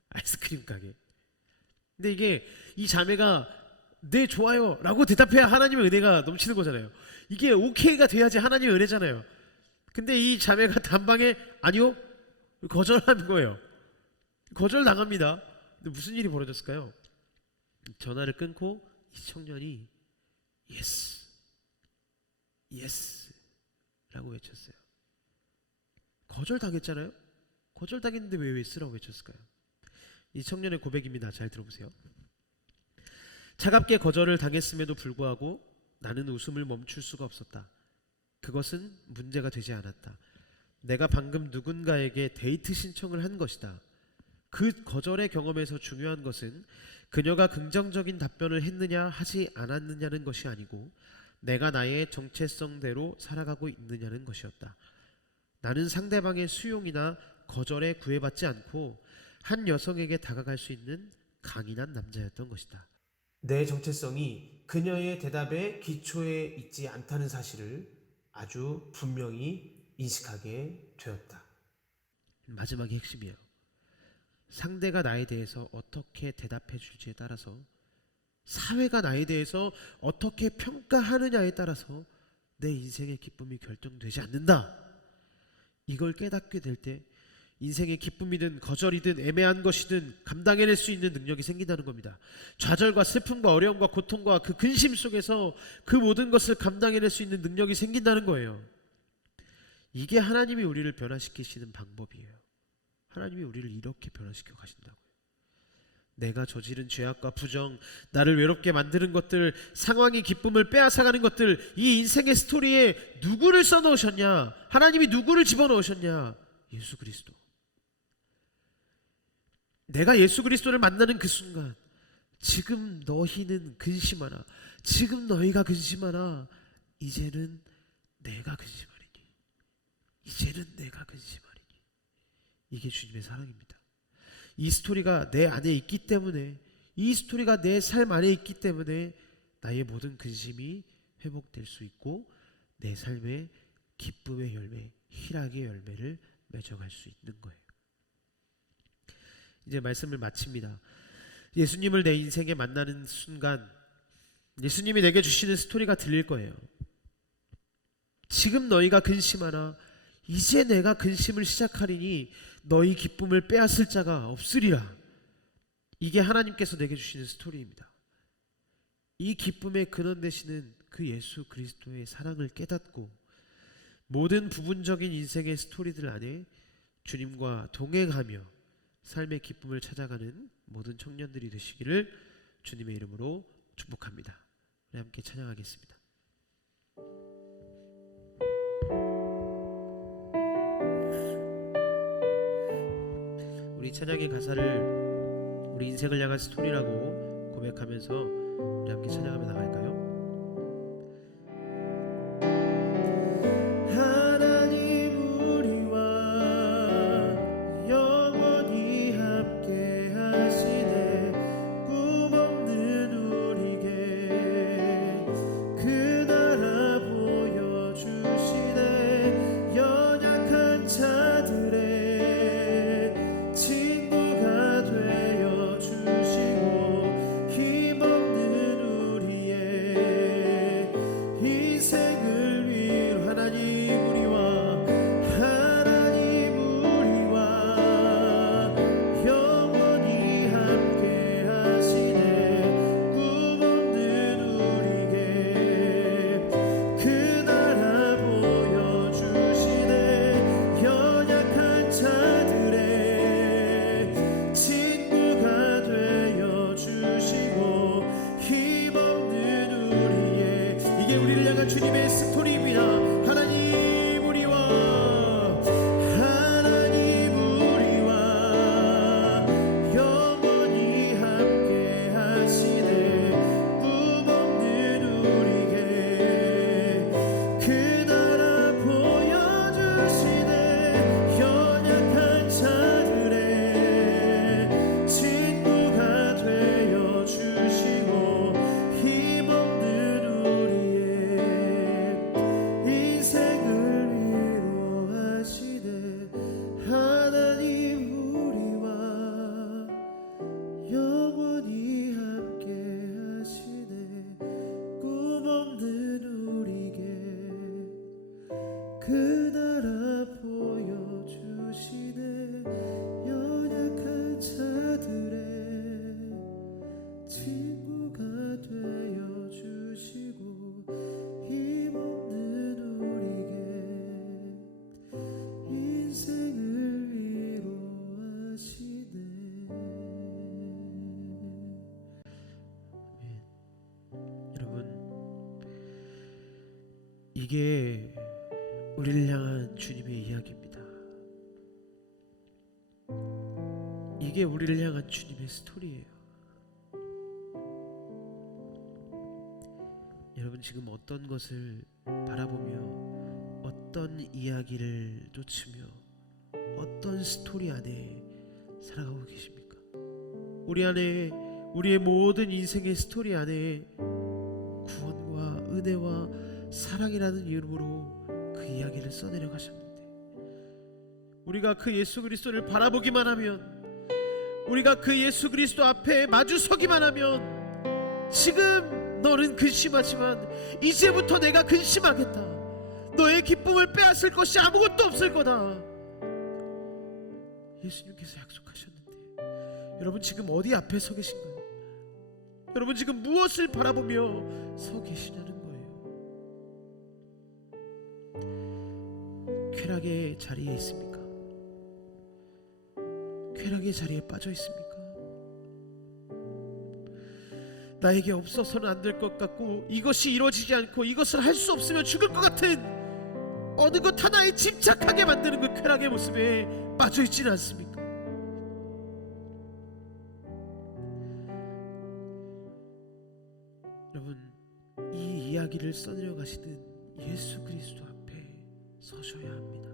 아이스크림 가게. 근데 이게 이 자매가 네 좋아요 라고 대답해야 하나님의 은혜가 넘치는 거잖아요. 이게 오케이가 돼야지 하나님의 은혜잖아요. 근데 이 자매가 단방에 아니요, 거절하는 거예요. 거절당합니다. 근데 무슨 일이 벌어졌을까요? 전화를 끊고 이 청년이 예스, 예스 라고 외쳤어요. 거절당했잖아요. 거절당했는데 왜 예스라고 외쳤을까요? 이 청년의 고백입니다. 잘 들어보세요. 차갑게 거절을 당했음에도 불구하고 나는 웃음을 멈출 수가 없었다. 그것은 문제가 되지 않았다. 내가 방금 누군가에게 데이트 신청을 한 것이다. 그 거절의 경험에서 중요한 것은 그녀가 긍정적인 답변을 했느냐 하지 않았느냐는 것이 아니고, 내가 나의 정체성대로 살아가고 있느냐는 것이었다. 나는 상대방의 수용이나 거절에 구애받지 않고 한 여성에게 다가갈 수 있는 강인한 남자였던 것이다. 내 정체성이 그녀의 대답의 기초에 있지 않다는 사실을 아주 분명히 인식하게 되었다. 마지막이 핵심이에요. 상대가 나에 대해서 어떻게 대답해 줄지에 따라서, 사회가 나에 대해서 어떻게 평가하느냐에 따라서 내 인생의 기쁨이 결정되지 않는다. 이걸 깨닫게 될 때 인생의 기쁨이든 거절이든 애매한 것이든 감당해낼 수 있는 능력이 생긴다는 겁니다. 좌절과 슬픔과 어려움과 고통과 그 근심 속에서 그 모든 것을 감당해낼 수 있는 능력이 생긴다는 거예요. 이게 하나님이 우리를 변화시키시는 방법이에요. 하나님이 우리를 이렇게 변화시켜 가신다고요. 내가 저지른 죄악과 부정, 나를 외롭게 만드는 것들, 상황의 기쁨을 빼앗아가는 것들, 이 인생의 스토리에 누구를 써넣으셨냐? 하나님이 누구를 집어넣으셨냐? 예수 그리스도. 내가 예수 그리스도를 만나는 그 순간, 지금 너희는 근심하라, 지금 너희가 근심하라, 이제는 내가 근심하리니, 이제는 내가 근심하리니. 이게 주님의 사랑입니다. 이 스토리가 내 안에 있기 때문에, 이 스토리가 내 삶 안에 있기 때문에 나의 모든 근심이 회복될 수 있고 내 삶에 기쁨의 열매, 희락의 열매를 맺어갈 수 있는 거예요. 이제 말씀을 마칩니다. 예수님을 내 인생에 만나는 순간 예수님이 내게 주시는 스토리가 들릴 거예요. 지금 너희가 근심하나 이제 내가 근심을 시작하리니 너희 기쁨을 빼앗을 자가 없으리라. 이게 하나님께서 내게 주시는 스토리입니다. 이 기쁨의 근원 되시는 그 예수 그리스도의 사랑을 깨닫고 모든 부분적인 인생의 스토리들 안에 주님과 동행하며 삶의 기쁨을 찾아가는 모든 청년들이 되시기를 주님의 이름으로 축복합니다. 우리 함께 찬양하겠습니다. 우리 찬양의 가사를 우리 인생을 향한 스토리라고 고백하면서 우리 함께 찬양하며 나갈까요? 주님의 스토리입니다. 하나님 우리와 영원히 함께 하시네. 꿈없는 우리에게 그 나라 보여주시네. 연약한 자들의 친구가 되어 주시고 힘없는 그 나라 보여주시네. 연약한 자들의 친구가 되어 주시고 힘없는 우리에게 인생을 위로하시네. 여러분, 이게 우리를 향한 주님의 이야기입니다. 이게 우리를 향한 주님의 스토리예요. 여러분, 지금 어떤 것을 바라보며 어떤 이야기를 쫓으며 어떤 스토리 안에 살아가고 계십니까? 우리 안에, 우리의 모든 인생의 스토리 안에 구원과 은혜와 사랑이라는 이름으로 그 이야기를 써내려 가셨는데, 우리가 그 예수 그리스도를 바라보기만 하면, 우리가 그 예수 그리스도 앞에 마주서기만 하면, 지금 너는 근심하지만 이제부터 내가 근심하겠다, 너의 기쁨을 빼앗을 것이 아무것도 없을 거다, 예수님께서 약속하셨는데, 여러분 지금 어디 앞에 서 계신가요? 여러분 지금 무엇을 바라보며 서 계시냐는 거예요. 쾌락의 자리에 있습니까? 쾌락의 자리에 빠져 있습니까? 나에게 없어서는 안 될 것 같고, 이것이 이루어지지 않고 이것을 할 수 없으면 죽을 것 같은 어느 것 하나에 집착하게 만드는 그 쾌락의 모습에 빠져 있지는 않습니까? 여러분, 이 이야기를 써내려 가시는 예수 그리스도 앞에 서셔야 합니다.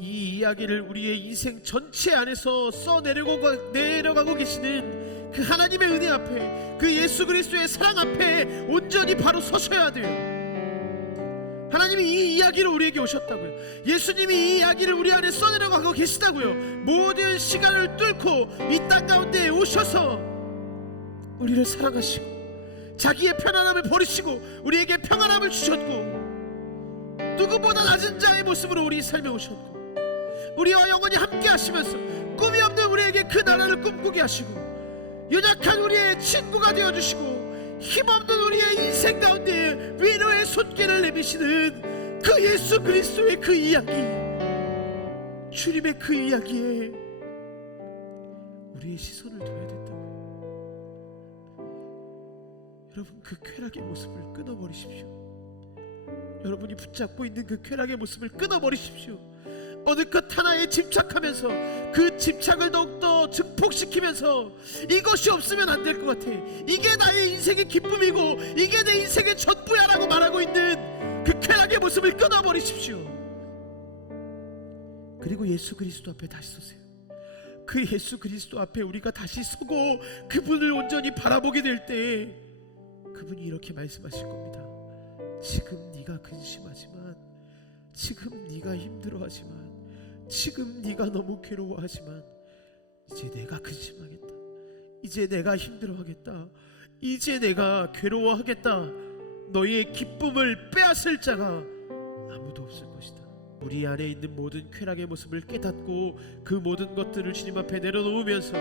이 이야기를 우리의 인생 전체 안에서 내려가고 계시는 그 하나님의 은혜 앞에, 그 예수 그리스도의 사랑 앞에 온전히 바로 서셔야 돼요. 하나님이 이 이야기를 우리에게 오셨다고요. 예수님이 이 이야기를 우리 안에 써내려가고 계시다고요. 모든 시간을 뚫고 이 땅 가운데 오셔서 우리를 사랑하시고 자기의 편안함을 버리시고 우리에게 평안함을 주셨고, 누구보다 낮은 자의 모습으로 우리 삶에 오셨고, 우리와 영원히 함께 하시면서 꿈이 없는 우리에게 그 나라를 꿈꾸게 하시고, 연약한 우리의 친구가 되어주시고, 힘없는 우리의 인생 가운데 위로의 손길을 내미시는 그 예수 그리스도의 그 이야기, 주님의 그 이야기에 우리의 시선을 둬야 된다고요. 여러분, 그 쾌락의 모습을 끊어버리십시오. 여러분이 붙잡고 있는 그 쾌락의 모습을 끊어버리십시오. 어느 것 하나에 집착하면서 그 집착을 더욱더 증폭시키면서 이것이 없으면 안 될 것 같아, 이게 나의 인생의 기쁨이고 이게 내 인생의 전부야 라고 말하고 있는 그 쾌락의 모습을 끊어버리십시오. 그리고 예수 그리스도 앞에 다시 서세요. 그 예수 그리스도 앞에 우리가 다시 서고 그분을 온전히 바라보게 될 때 그분이 이렇게 말씀하실 겁니다. 지금 네가 근심하지만, 지금 네가 힘들어하지만, 지금 네가 너무 괴로워하지만 이제 내가 근심하겠다, 이제 내가 힘들어하겠다, 이제 내가 괴로워하겠다. 너희의 기쁨을 빼앗을 자가 아무도 없을 것이다. 우리 안에 있는 모든 쾌락의 모습을 깨닫고 그 모든 것들을 주님 앞에 내려놓으면서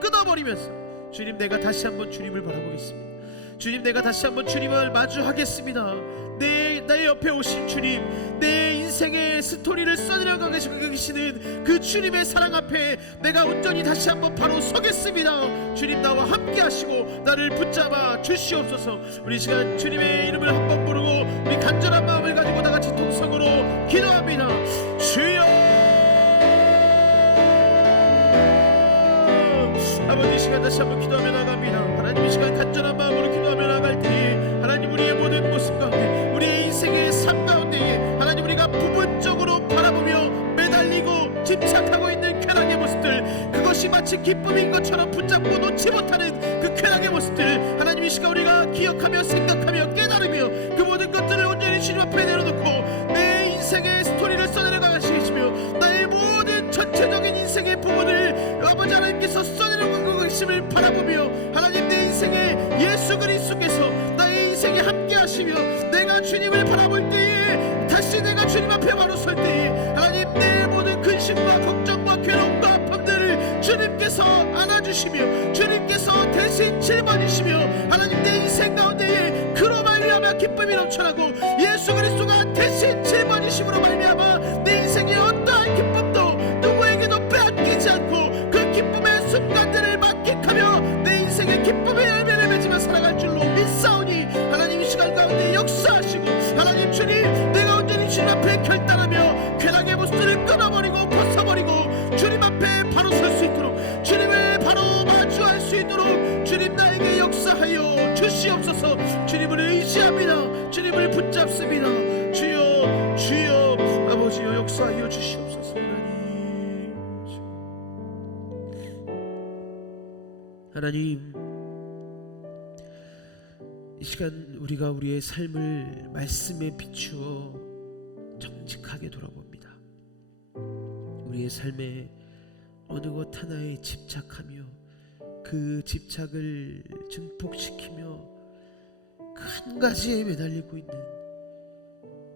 끊어버리면서, 주님, 내가 다시 한번 주님을 바라보겠습니다. 주님, 내가 다시 한번 주님을 마주하겠습니다. 내 옆에 오신 주님, 내 인생의 스토리를 써내려가 계시는 그 주님의 사랑 앞에 내가 온전히 다시 한번 바로 서겠습니다. 주님, 나와 함께 하시고 나를 붙잡아 주시옵소서. 우리 시간 주님의 이름을 한번 부르고 우리 간절한 마음을 가지고 다같이 통성으로 기도합니다. 주여, 아버지, 이 시간 다시 한번 기도하며 나갑니다. 하나님, 이 시간 간절한 마음으로 기도하며 나갈 때에 하나님, 우리의 모든 모습 가운데, 우리의 인생의 삶 가운데에 하나님, 우리가 부분적으로 바라보며 매달리고 집착하고 있는 쾌락의 모습들, 그것이 마치 기쁨인 것처럼 붙잡고 놓지 못하는 그 쾌락의 모습들, 하나님, 이 시간 우리가 기억하며 생각하며 깨달으며 그 모든 것들을 온전히 주님 앞에 내려놓고 내 인생의 스토리를 써내려가시며 나의 모든 전체적인 인생의 부분을 아버지 하나님께서 써내려가고 계심을 바라보며, 하나님, 내 인생에 예수 그리스도께서 나의 인생에 함께 하시며 내가 주님을 바라볼 때에, 다시 내가 주님 앞에 바로 설 때에 하나님, 내 모든 근심과 걱정과 괴로움과 아픔들을 주님께서 안아주시며 주님께서 대신 짊어지시며 하나님, 내 인생 가운데에 그로 말미암아 기쁨이 넘쳐나고 예수 그리스도가 대신 짊어지심으로 말미암아 내 인생의 어떠한 기쁨도 누구에게도 빼앗기지 않고 그 기쁨의 순간들을 만끽하며 내 인생의 기쁨의 열매를 맺으며 살아갈 줄로 믿사오니, 하나님, 이 시간 가운데 역사하시고 하나님, 주님, 내가 온전히 주님 앞에 결단하며 쾌락의 모습들을 끊어버리고 벗어버리고 주님 앞에 바로 설 수 있도록, 주님을 바로 마주할 수 있도록 주님, 나에게 역사하여 주시옵소서. 주님을 의지합니다. 주님을 붙잡습니다. 주여, 주여, 아버지여, 역사하여 주시옵소서. 하나님, 이 시간 우리가 우리의 삶을 말씀에 비추어 정직하게 돌아봅니다. 우리의 삶에 어느 것 하나에 집착하며 그 집착을 증폭시키며 그 한 가지에 매달리고 있는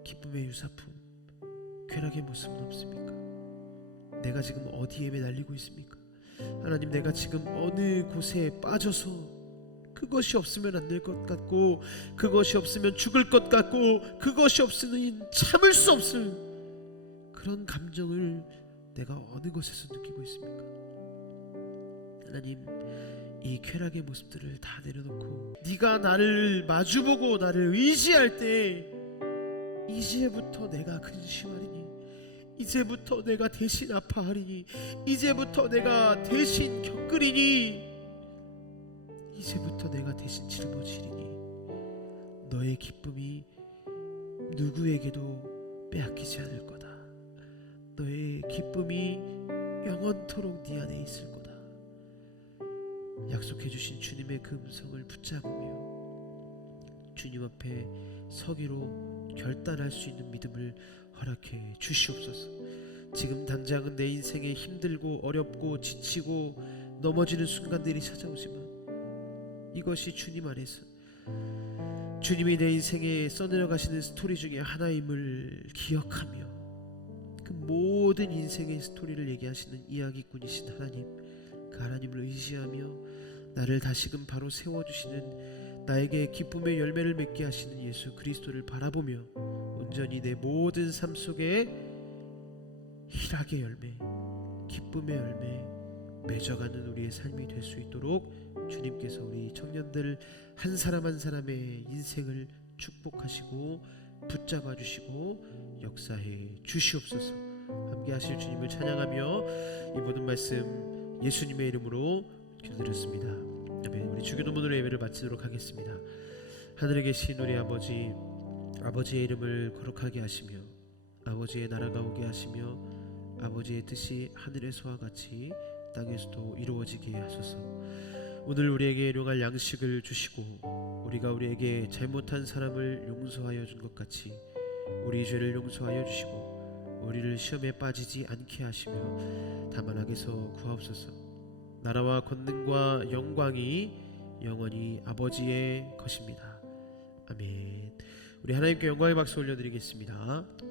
기쁨의 유사품, 쾌락의 모습은 없습니까? 내가 지금 어디에 매달리고 있습니까? 하나님, 내가 지금 어느 곳에 빠져서 그것이 없으면 안 될 것 같고, 그것이 없으면 죽을 것 같고, 그것이 없으면 참을 수 없을 그런 감정을 내가 어느 곳에서 느끼고 있습니까? 하나님, 이 쾌락의 모습들을 다 내려놓고 네가 나를 마주보고 나를 의지할 때 이제부터 내가 근심하리니, 이제부터 내가 대신 아파하리니, 이제부터 내가 대신 겪으리니, 이제부터 내가 대신 짊어지리니, 너의 기쁨이 누구에게도 빼앗기지 않을 거다. 너의 기쁨이 영원토록 네 안에 있을 거다. 약속해 주신 주님의 그 음성을 붙잡으며 주님 앞에 서기로 결단할 수 있는 믿음을 허락해 주시옵소서. 지금 당장은 내 인생에 힘들고 어렵고 지치고 넘어지는 순간들이 찾아오지만 이것이 주님 안에서 주님이 내 인생에 써내려가시는 스토리 중에 하나임을 기억하며 그 모든 인생의 스토리를 얘기하시는 이야기꾼이신 하나님, 그 하나님을 의지하며 나를 다시금 바로 세워주시는, 나에게 기쁨의 열매를 맺게 하시는 예수 그리스도를 바라보며 온전히 내 모든 삶 속에 희락의 열매, 기쁨의 열매 맺어가는 우리의 삶이 될 수 있도록 주님께서 우리 청년들 한 사람 한 사람의 인생을 축복하시고 붙잡아 주시고 역사해 주시옵소서. 함께 하실 주님을 찬양하며 이 모든 말씀 예수님의 이름으로 기도드렸습니다. 아멘. 우리 주기도문으로 예배를 마치도록 하겠습니다. 하늘에 계신 우리 아버지, 아버지의 이름을 거룩하게 하시며 아버지의 나라가 오게 하시며 아버지의 뜻이 하늘에서와 같이 땅에서도 이루어지게 하소서. 오늘 우리에게 일용할 양식을 주시고 우리가 우리에게 잘못한 사람을 용서하여 준 것 같이 우리 죄를 용서하여 주시고 우리를 시험에 빠지지 않게 하시며 다만 악에서 구하옵소서. 나라와 권능과 영광이 영원히 아버지의 것입니다. 아멘. 우리 하나님께 영광의 박수 올려드리겠습니다.